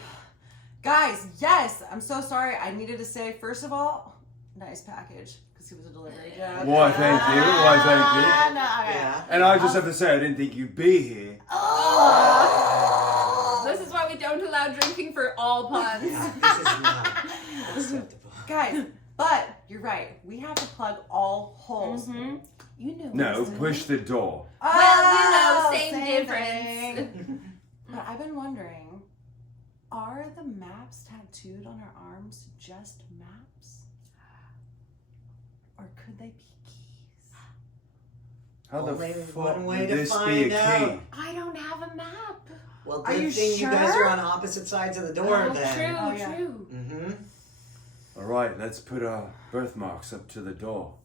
Guys, yes, I'm so sorry. I needed to say, first of all, nice package, because he was a delivery job. Why, thank you. Why, thank you. No, okay. Yeah. And I just have to say, I didn't think you'd be here. This is why we don't allow drinking for all puns. Yeah, this is not acceptable. Guys, but you're right. We have to plug all holes. You know. No, this. push the door. Well, same difference. thing. But I've been wondering, are the maps tattooed on our arms just maps? Or could they be keys? How the Only fuck one way would to this be find a out. key? I don't have a map. Well, Are good you thing you guys sure? are on opposite sides of the door then. True, Oh, yeah. true. Mm-hmm. All right, let's put our birthmarks up to the door.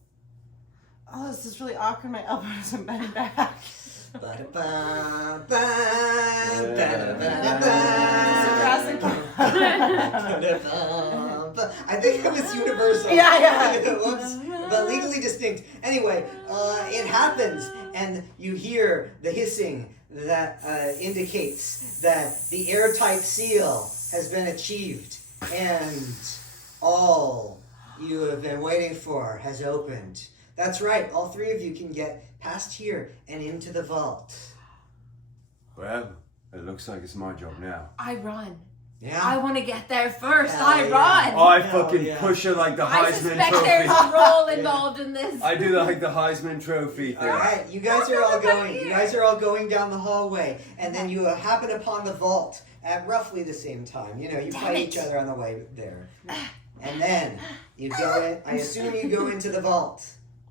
Oh, this is really awkward. My elbows are bending back. I think it was universal. Yeah. Whoops. But legally distinct. Anyway, it happens, and you hear the hissing that indicates that the airtight seal has been achieved, and all you have been waiting for has opened. That's right, all three of you can get past here and into the vault. Well, it looks like it's my job now. I run. Yeah. I want to get there first. Hell I yeah. run. I Hell fucking yeah. push her like the I Heisman suspect Trophy. there's a role involved in this. I do like the Heisman Trophy thing. All right, you guys are all going. You guys are all going down the hallway, and then you happen upon the vault at roughly the same time. You know, you fight each other on the way there, and then you go in. I assume you go into the vault.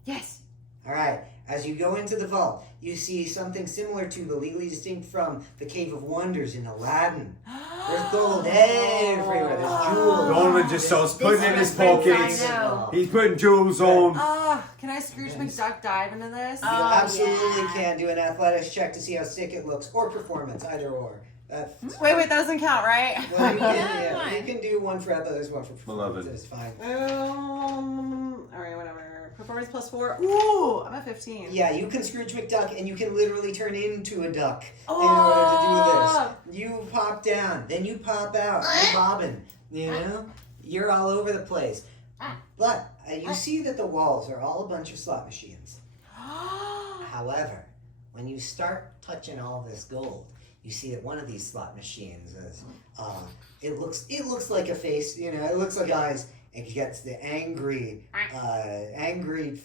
Yes. All right. As you go into the vault, you see something similar to but legally distinct from the Cave of Wonders in Aladdin. There's gold everywhere. There's jewels. Donovan just starts putting in his pockets. I know. He's putting jewels on. Can I Scrooge McDuck dive into this? You absolutely can do an athletics check to see how sick it looks, or performance, either or. Wait, that doesn't count, right? Well, you can, Yeah, you can do one for athletics, one for performance. 11. It's fine. All right, whatever. Performance +4. Ooh, I'm at 15. Yeah, you can Scrooge McDuck, and you can literally turn into a duck in order to do this. You pop down, then you pop out. You're bobbing, you know? You're all over the place. But you see that the walls are all a bunch of slot machines. However, when you start touching all this gold, you see that one of these slot machines is, it looks like a face, you know, it looks like eyes. It gets the angry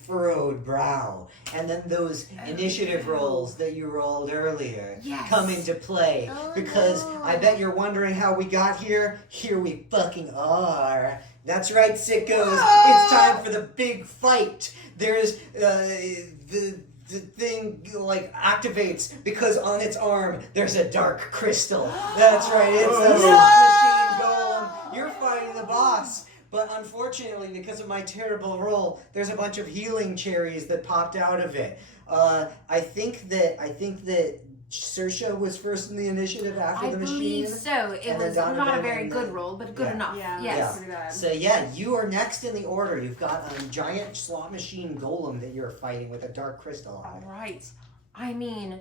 furrowed brow, and then those initiative rolls that you rolled earlier come into play. Because I bet you're wondering how we got here. Here we fucking are. That's right, sickos. It's time for the big fight. There's the thing like activates because on its arm there's a dark crystal. That's right. It's a slot machine golem. You're fighting the boss. But unfortunately, because of my terrible roll, there's a bunch of healing cherries that popped out of it. I think that Saoirse was first in the initiative after the machine. I believe so. It and was then not a Donovan very and good then- roll, but good Yeah. enough. Yeah, Yes. pretty bad. So yeah, you are next in the order. You've got a giant slot machine golem that you're fighting with a dark crystal on it. Right. I mean,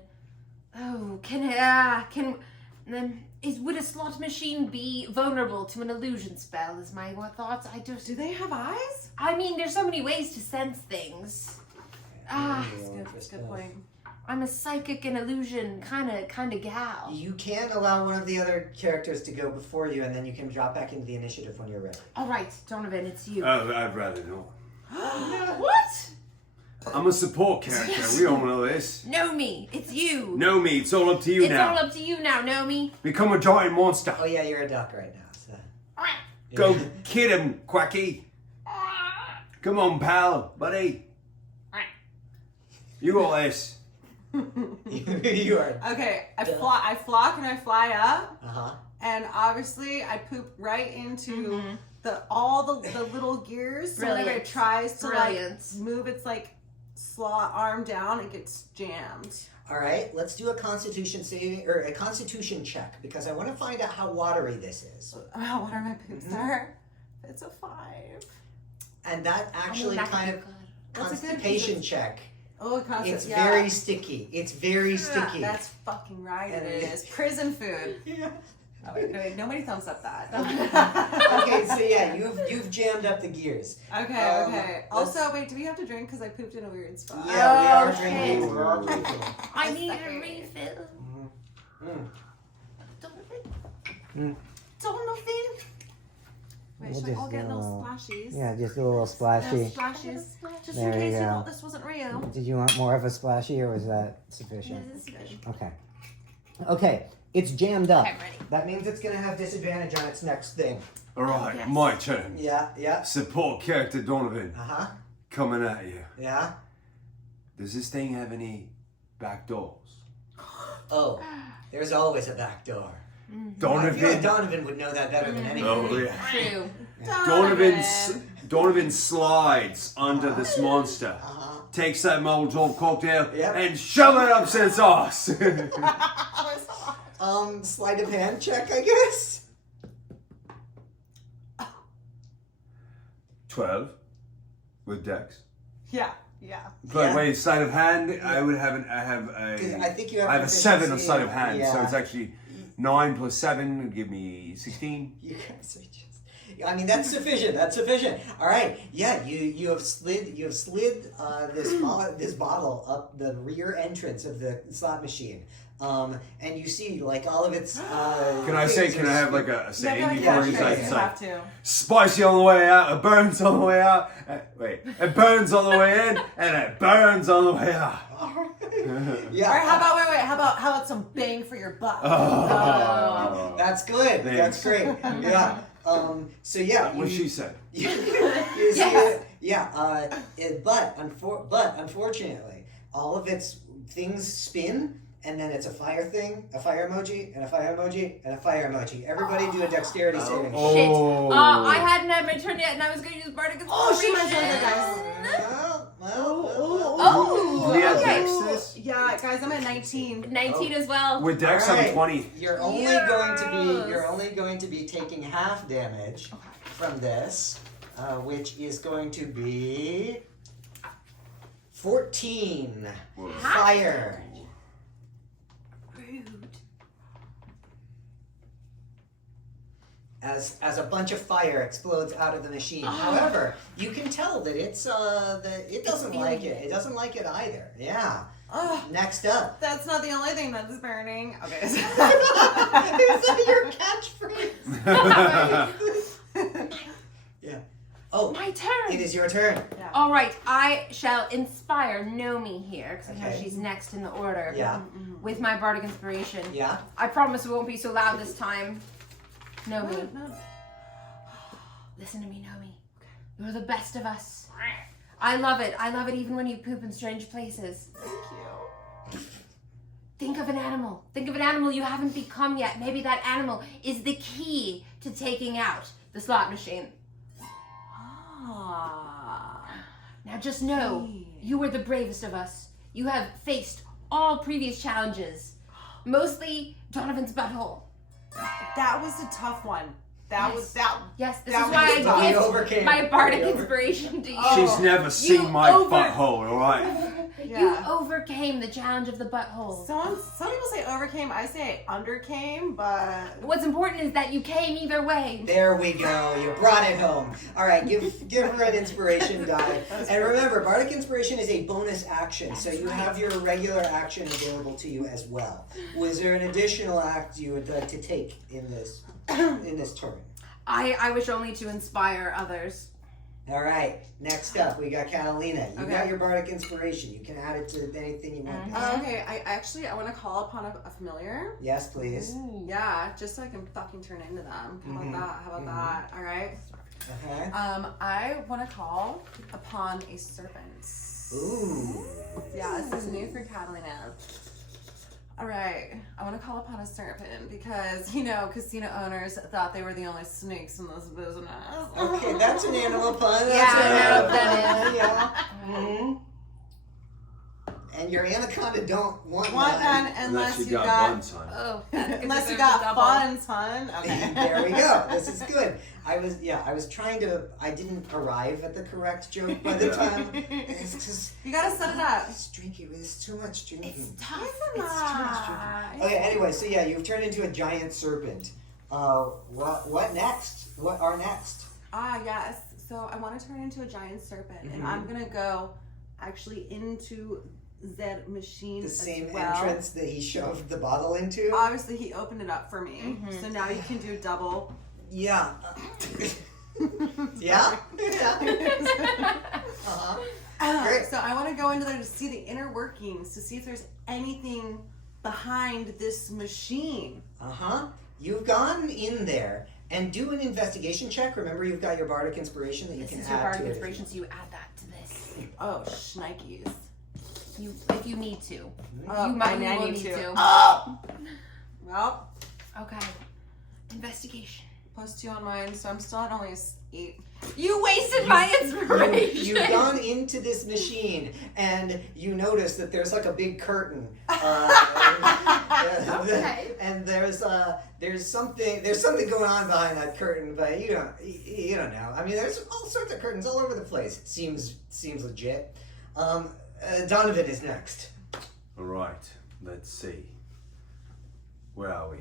would a slot machine be vulnerable to an illusion spell? Is my thoughts. Do they have eyes? I mean, there's so many ways to sense things. That's a good point. I'm a psychic and illusion kind of gal. You can allow one of the other characters to go before you, and then you can drop back into the initiative when you're ready. All right, Donovan, it's you. I'd rather not. What? I'm a support character. We all know this. Know me. It's you. Know me. It's all up to you now. It's all up to you now. Know me. Become a giant monster. Oh yeah, you're a duck right now. So. Go kid him, Quacky. Come on, pal, buddy. You got this. You are. Okay, I flock and I fly up, and obviously I poop right into all the little gears. So whenever it tries to like move its like slaw arm down, it gets jammed. All right, let's do a Constitution saving or a Constitution check because I want to find out how watery this is. Oh, what are my poops are? It's a 5. And that actually kind of constipation check. Oh, it's very sticky. It's very sticky. That's fucking right. It is prison food. Yeah. Oh, wait, nobody thumbs up that. Okay, so yeah, you've jammed up the gears. Okay. Also, wait, do we have to drink because I pooped in a weird spot? Yeah, we are drinking. We're all drinking. I need a refill. Donovan. Wait, should I all get little splashies? Yeah, just a little splashy. Splashies. Just There in case you you go. thought this wasn't real. Did you want more of a splashy or was that sufficient? This is good. Okay. Okay, it's jammed up. Okay, ready. That means it's gonna have disadvantage on its next thing. All right, Yes. my turn. Yeah. Support character Donovan. Coming at you. Yeah. Does this thing have any back doors? Oh, there's always a back door. I feel Donovan. like Donovan would know that better than anyone. Oh yeah. True. Donovan slides under this monster, takes that Molotov cocktail, and shove it up its ass. Sleight of hand check, I guess. 12 with Dex. Yeah. But wait, sleight of hand. I think you have. I have a 7 of sleight of hand, yeah. so it's actually 9 plus 7 would give me 16. You guys are just. I mean, that's sufficient. That's sufficient. All right. Yeah, you have slid this bottle up the rear entrance of the slot machine. And you see like all of its. Can I have like a saying before he's like, you it's have like to. spicy on the way out, it burns on the way out. It burns on the way in, and it burns on the way out. Yeah. All right. How about some bang for your buck? Oh. That's good. Thanks. That's great. Yeah. So yeah. What she said. You see it, yeah. But unfortunately, all of its things spin. And then it's a fire thing, a fire emoji, and a fire emoji, and a fire emoji. Everybody do a dexterity saving. Shit. I hadn't had my turn yet, and I was going to use Bardic Inspiration. Oh, she might as Well. Do we have okay. Dex this? Yeah, guys, I'm at 19. 19 as well. With Dex, All right. I'm 20. You're only going to be taking half damage from this, which is going to be 14 fire. As a bunch of fire explodes out of the machine. However, you can tell that it doesn't like it. It doesn't like it either. Yeah. Next up. That's not the only thing that's burning. Okay. Is that your catchphrase? Yeah. Oh, My turn. it is your turn. Yeah. All right, I shall inspire Nomi here, because I know Okay. she's next in the order. Yeah. With my Bardic Inspiration. Yeah. I promise it won't be so loud this time. Nomi. No. Listen to me, Nomi. You're the best of us. I love it. I love it even when you poop in strange places. Thank you. Think of an animal. Think of an animal you haven't become yet. Maybe that animal is the key to taking out the slot machine. Now just know, you were the bravest of us. You have faced all previous challenges. Mostly Donovan's butthole. That was a tough one. Yes, this that is why was- I overcame. give my Bardic We Inspiration to you. She's never seen my butthole, alright? Yeah. You overcame the challenge of the butthole. Some people say overcame. I say undercame, but What's important is that you came either way. There we go. You brought it home. All right, give her an inspiration die. And remember, Bardic Inspiration is a bonus action, so you have your regular action available to you as well. Was there an additional act you would like to take in this turn? I wish only to inspire others. All right, next up, we got Catalina. You Okay. got your Bardic Inspiration. You can add it to anything you want. okay. I want to call upon a familiar. Yes, please. Ooh. Yeah, just so I can fucking turn into them. How about that? How about that? All right. Okay. I want to call upon a serpent. Ooh. Yeah, this is new for Catalina. All right, I want to call upon a serpent because, casino owners thought they were the only snakes in this business. Okay, that's an animal pun. That's Yeah, an I know animal that pun, yeah. Mhm. And your anaconda don't want Want one. none unless you got buns, hon. Oh, unless you got funds, hun. Okay. There we go. This is good. I was trying to. I didn't arrive at the correct joke by the time. It's just You gotta set it up. it's drinking. It's too much drinking. It's tough. Okay. Anyway, so yeah, you've turned into a giant serpent. What next? What are next? Yes. So I want to turn into a giant serpent, and I'm gonna go actually into that machine The as same well. entrance that he shoved the bottle into. Obviously, he opened it up for me, so now you can do double. Yeah. Yeah. Yeah. Great. So I want to go into there to see the inner workings, to see if there's anything behind this machine. You've gone in there and do an investigation check. Remember, you've got your Bardic Inspiration that you This can is your add bardic to it. inspiration, so you add that to this. Oh, shnikes. If you need to. Oh, You might I will need need to. to. Oh! Well, Okay. Investigation. +2 on mine, so I'm still at only 8. You wasted my inspiration. You've gone into this machine and you notice that there's like a big curtain. Okay. And there's something going on behind that curtain, but you don't know. I mean, there's all sorts of curtains all over the place. Seems legit. Donovan is next. All right, let's see. Where are we?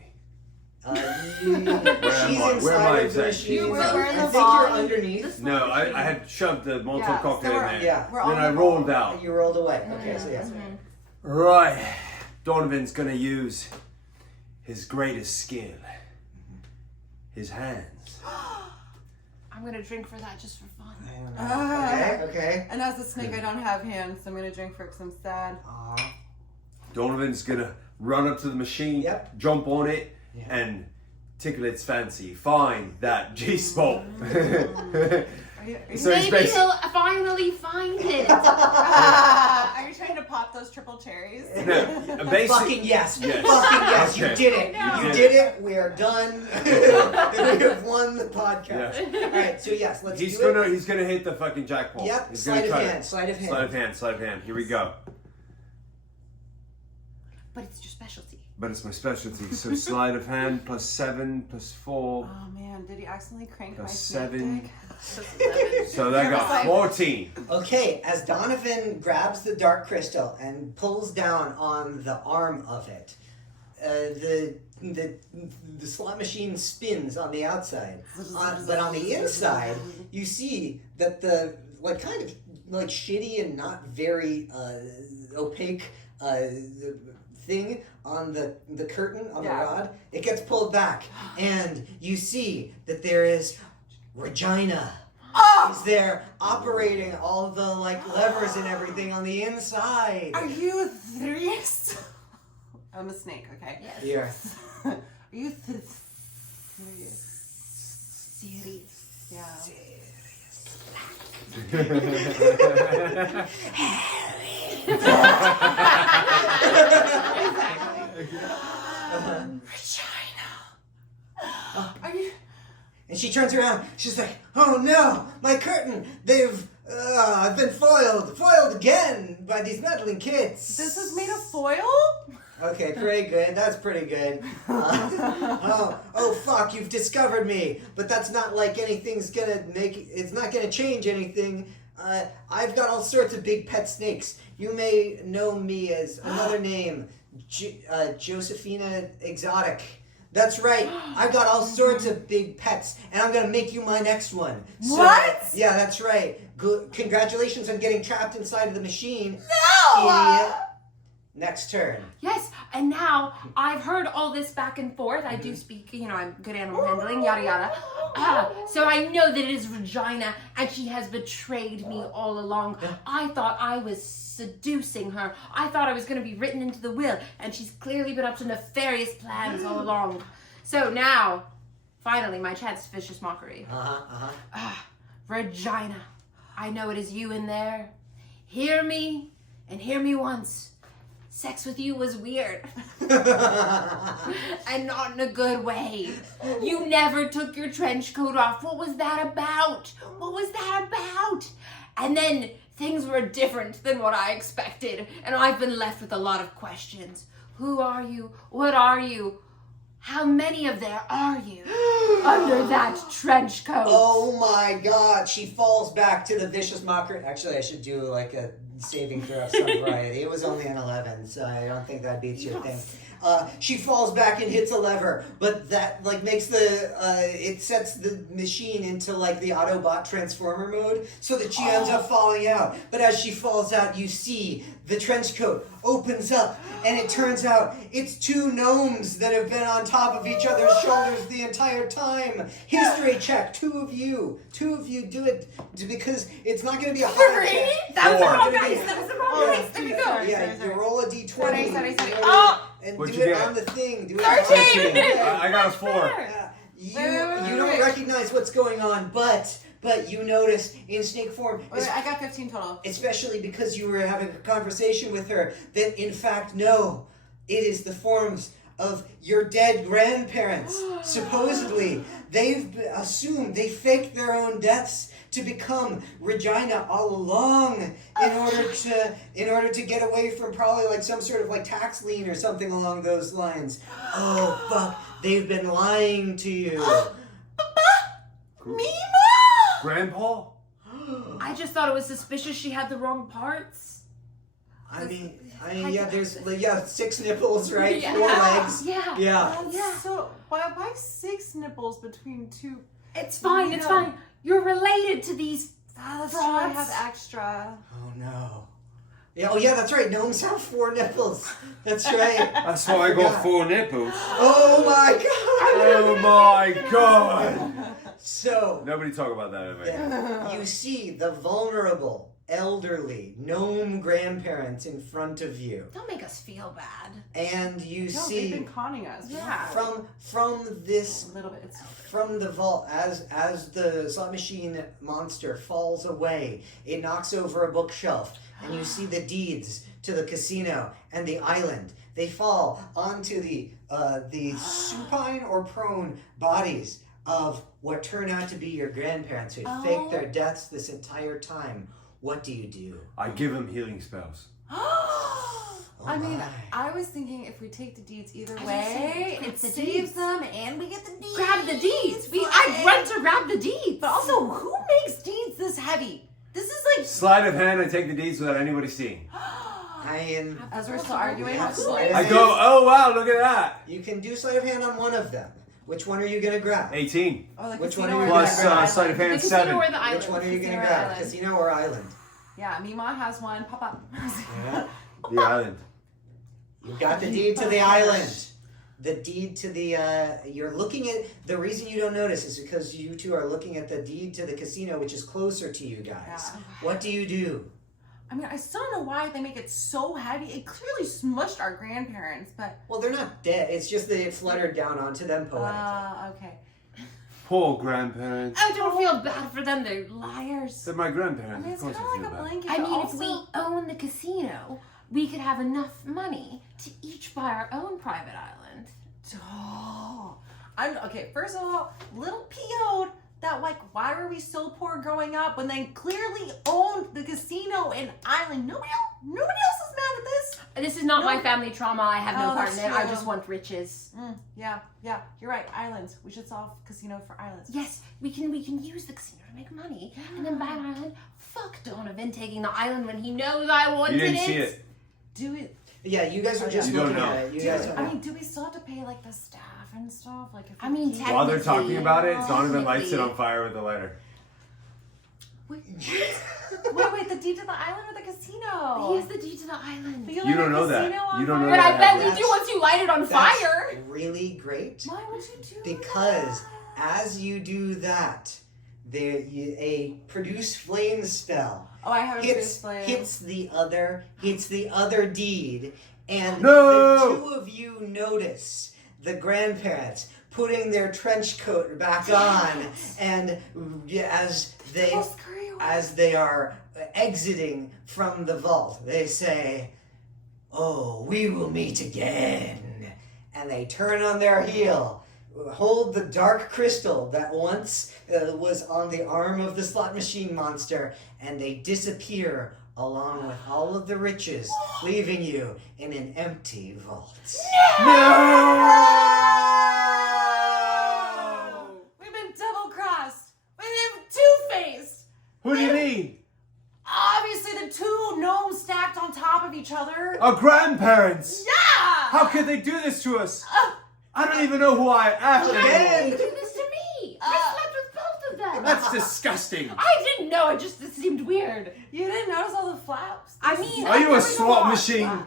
She's Where am inside I of the exactly? machine. You were I in the think you're volume. underneath. No, I had shoved the Molotov Yeah, cocktail so in we're- there. Yeah. We're Then on I the rolled ball. out. You rolled away. Okay, so yes. Right. Donovan's gonna use his greatest skill. His hands. I'm gonna drink for that just for fun. Okay. And as a snake, I don't have hands, so I'm gonna drink for it because I'm sad. Aw. Donovan's gonna run up to the machine, Yep. jump on it, Yeah. and tickle its fancy. Find that G-spot. Are you So he's Maybe basi- he'll finally find it. are you trying to pop those triple cherries? No, basic- Fucking yes. Yes. Fucking yes. Okay. You did it. I know. You did it. We are done. We have won the podcast. Yeah. All right. So yes, let's He's do it. gonna hit the fucking jackpot. Yep. He's Sleight gonna of try hand. it. Sleight of hand. Sleight of hand. Here we go. But it's your specialty. But it's my specialty. So sleight of hand +7 +4 Oh man, did he accidentally crank my +7. snake dick? So that got 14. Okay. As Donovan grabs the dark crystal and pulls down on the arm of it, the slot machine spins on the outside, but on the inside, you see that the kind of shitty and not very opaque thing on the curtain on Yeah. the rod, it gets pulled back, and you see that there is Regina. Is there operating all the levers and everything on the inside? Are you serious? I'm a snake, okay? Yes. Here. Are you serious? Serious. Yeah. Are you? And she turns around. She's like, "Oh no, my curtain! I've been foiled again by these meddling kids." This is made of foil? Okay, pretty good. That's pretty good. Oh, fuck! You've discovered me, but that's not like anything's gonna make. It's not gonna change anything. I've got all sorts of big pet snakes. You may know me as another name, Josephina Exotic. That's right. I've got all sorts of big pets, and I'm gonna make you my next one. So, What? Yeah, that's right. Good. Congratulations on getting trapped inside of the machine. No! Yeah. Next turn. Yes, and now I've heard all this back and forth. I do speak, I'm good animal handling, yada yada. So I know that it is Regina, and she has betrayed me all along. I thought I was seducing her. I thought I was going to be written into the will, and she's clearly been up to nefarious plans all along. So now, finally, my chance to vicious mockery. Regina, I know it is you in there. Hear me, and hear me once. Sex with you was weird. And not in a good way. You never took your trench coat off. What was that about? What was that about? And then things were different than what I expected. And I've been left with a lot of questions. Who are you? What are you? How many of there are you under that trench coat? Oh my god, she falls back to the vicious mockery. Actually, I should do like a saving throw of some variety. It was only an 11, so I don't think that beats your thing. She falls back and hits a lever, but that makes it sets the machine into the Autobot Transformer mode, so that she ends up falling out. But as she falls out, you see the trench coat opens up, and it turns out it's two gnomes that have been on top of each other's shoulders the entire time. History check, two of you do it, because it's not going to be a hard check. That was the wrong It's gonna dice. be- That was the wrong dice. There we go. Yeah, you roll a d20. Sorry. And What'd do you it get? on the thing. Do it 13. on the thing. I got a 4. Yeah. You don't recognize what's going on, but you notice in snake form, Wait, I got 15 total. especially because you were having a conversation with her, that in fact, no, it is the forms of your dead grandparents. Supposedly, they've assumed, they faked their own deaths to become Regina all along in order to get away from probably some sort of tax lien or something along those lines. Oh fuck, they've been lying to you. Mima! Grandpa? I just thought it was suspicious she had the wrong parts. I mean, yeah, there's 6 nipples, right? Yeah. 4 legs. Yeah. Yeah. Yeah. So, why 6 nipples between 2? It's fine, it's fine. You're related to these Let's try to frauds. have extra. Oh no. Yeah, oh yeah, that's right. Gnomes have 4 nipples. That's right. That's why I got 4 nipples. Oh my god. Oh my god! So, Nobody talk about that anyway. you see the vulnerable, elderly gnome grandparents in front of you, Don't make us feel bad. and you No, they've see been conning us. Yeah. from this. A little bit. It's From the vault, as the slot machine monster falls away, it knocks over a bookshelf, and you see the deeds to the casino and the island. They fall onto the supine or prone bodies of what turn out to be your grandparents who faked their deaths this entire time. What do you do? I give him healing spells. I mean, my. I was thinking if we take the deeds either I was way, saying, it grab the saves deeds. them and we get the deeds. Grab the deeds. I run to grab the deeds. But also, who makes deeds this heavy? This is like. Sleight of hand, I take the deeds without anybody seeing. As we're still arguing, Yeah, what's sleight of I hand. go, oh wow, look at that! You can do sleight of hand on one of them. Which one are you gonna grab? 18. Oh, the Which casino one are or you the Plus gonna grab? sleight of The hand, casino 7. or the island? Which one are you Casino gonna or grab? island? Casino or island? Yeah, Mima has one. Pop up. The island. You got the deed to the island. The deed to the, you're looking at, the reason you don't notice is because you two are looking at the deed to the casino, which is closer to you guys. Yeah. What do you do? I mean, I still don't know why they make it so heavy. It clearly smushed our grandparents, but. Well, they're not dead. It's just that it fluttered down onto them poetically. Okay. Poor grandparents. I don't feel bad for them. They're liars. They're my I grandparents. mean, Of it's course kind I of feel like a bad. blanket. I but mean, also, if we own the casino, we could have enough money to each buy our own private island. Oh, okay. First of all, little PO'd that why were we so poor growing up when they clearly owned the casino and island? Nobody else is mad at this. This is not No. my family trauma. I have no Oh, part in that's it. I true. just want riches. Yeah, you're right. Islands. We should solve casino for islands. Yes, we can use the casino to make money, and then buy an island. Fuck Donovan taking the island when he knows I wanted You didn't see it. Do we? Yeah, you guys were just You don't looking know. at it. You guys don't I know. mean, do we still have to pay like the staff and stuff? Like, if I mean, we keep- While they're talking Technically, about it, Donovan lights it technically. on fire with a lighter. wait, the deed to the island or the casino? He has the deed to the island. But You light don't a know that. casino on You don't know fire? But I that. bet we That's- do once you light it on That's fire. really great. Why would you do Because that? as you do that, a produce flame spell Oh, I have a hits flame. hits the other deed, and No! the two of you notice the grandparents putting their trench coat back on, and as they are exiting from the vault, they say, "Oh, we will meet again," and they turn on their heel, hold the dark crystal that once was on the arm of the slot machine monster, and they disappear along with all of the riches, leaving you in an empty vault. We've been double-crossed. We've been two-faced. Who do you mean? Obviously, the two gnomes stacked on top of each other. Our grandparents! Yeah! How could they do this to us? I don't even know who I am. Again! You did this to me. I slept with both of them. That's disgusting. I didn't know. It seemed weird. You didn't notice all the flaps? I mean, Are you a never slot know. machine?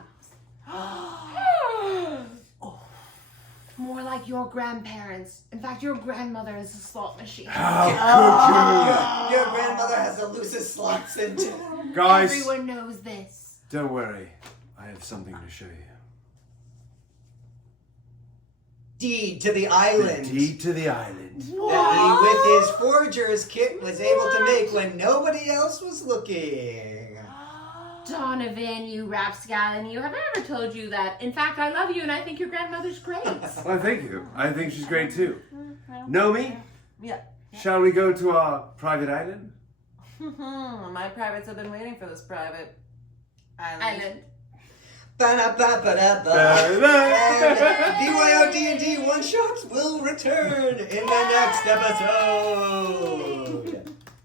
More like your grandparents. In fact, your grandmother is a slot machine. How Your grandmother has the loosest slots in could you? Guys, Everyone knows this. don't worry. I have something to show you. deed to the The island. deed to the island. That he, with his forger's kit, was able to make when nobody else was looking. Donovan, you rapscallion, you have I ever told you that? In fact, I love you and I think your grandmother's great. Well, thank you. I think she's great too. Know me? Yeah. Shall we go to our private island? My privates have been waiting for this private island. Island. Ba-da-ba-ba-da-ba. And BYOD&D one-shots will return in the next episode.